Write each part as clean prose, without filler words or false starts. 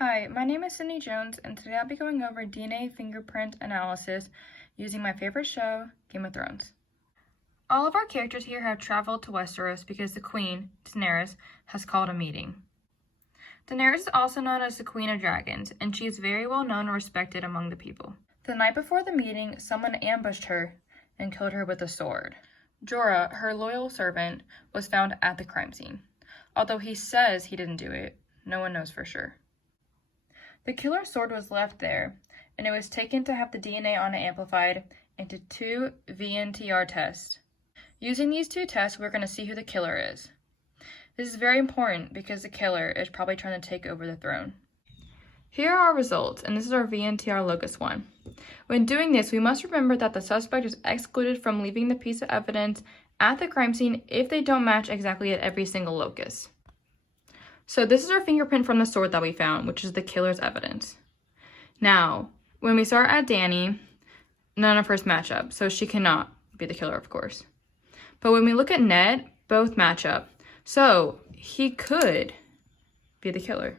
Hi, my name is Sydney Jones, and today I'll be going over DNA fingerprint analysis using my favorite show, Game of Thrones. All of our characters here have traveled to Westeros because the Queen, Daenerys, has called a meeting. Daenerys is also known as the Queen of Dragons, and she is very well known and respected among the people. The night before the meeting, someone ambushed her and killed her with a sword. Jorah, her loyal servant, was found at the crime scene. Although he says he didn't do it, no one knows for sure. The killer's sword was left there, and it was taken to have the DNA on it amplified into 2 VNTR tests. Using these 2 tests, we're going to see who the killer is. This is very important because the killer is probably trying to take over the throne. Here are our results, and this is our VNTR locus 1. When doing this, we must remember that the suspect is excluded from leaving the piece of evidence at the crime scene if they don't match exactly at every single locus. So this is our fingerprint from the sword that we found, which is the killer's evidence. Now, when we start at Dany, none of hers match up, so she cannot be the killer, of course. But when we look at Ned, both match up, so he could be the killer.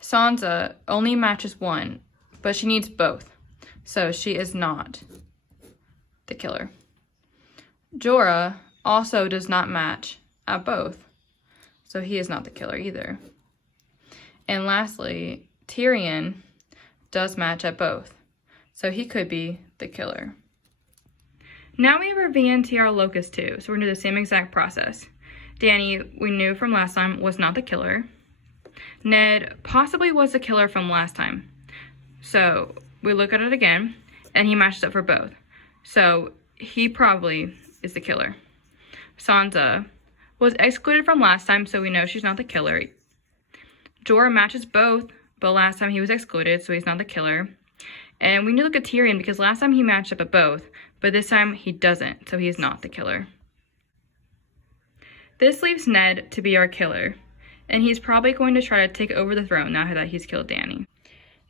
Sansa only matches 1, but she needs both, so she is not the killer. Jorah also does not match at both, so he is not the killer either. And lastly, Tyrion does match at both, so he could be the killer. Now we have our VNTR locus 2, so we're going to do the same exact process. Dany, we knew from last time, was not the killer. Ned possibly was the killer from last time. So we look at it again, and he matches up for both. So he probably is the killer. Sansa was excluded from last time, so we know she's not the killer. Jorah matches both, but last time he was excluded, so he's not the killer. And we need to look at Tyrion because last time he matched up at both, but this time he doesn't, so he's not the killer. This leaves Ned to be our killer, and he's probably going to try to take over the throne now that he's killed Dany.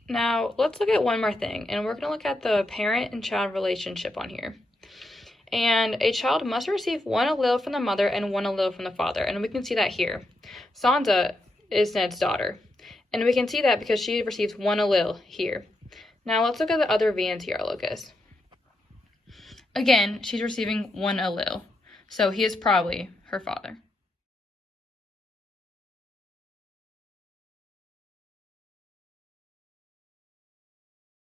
Now, let's look at one more thing, and we're going to look at the parent and child relationship on here. And a child must receive 1 allele from the mother and 1 allele from the father, and we can see that here. Sansa is Ned's daughter, and we can see that because she receives 1 allele here. Now, let's look at the other VNTR locus. Again, she's receiving 1 allele, so he is probably her father.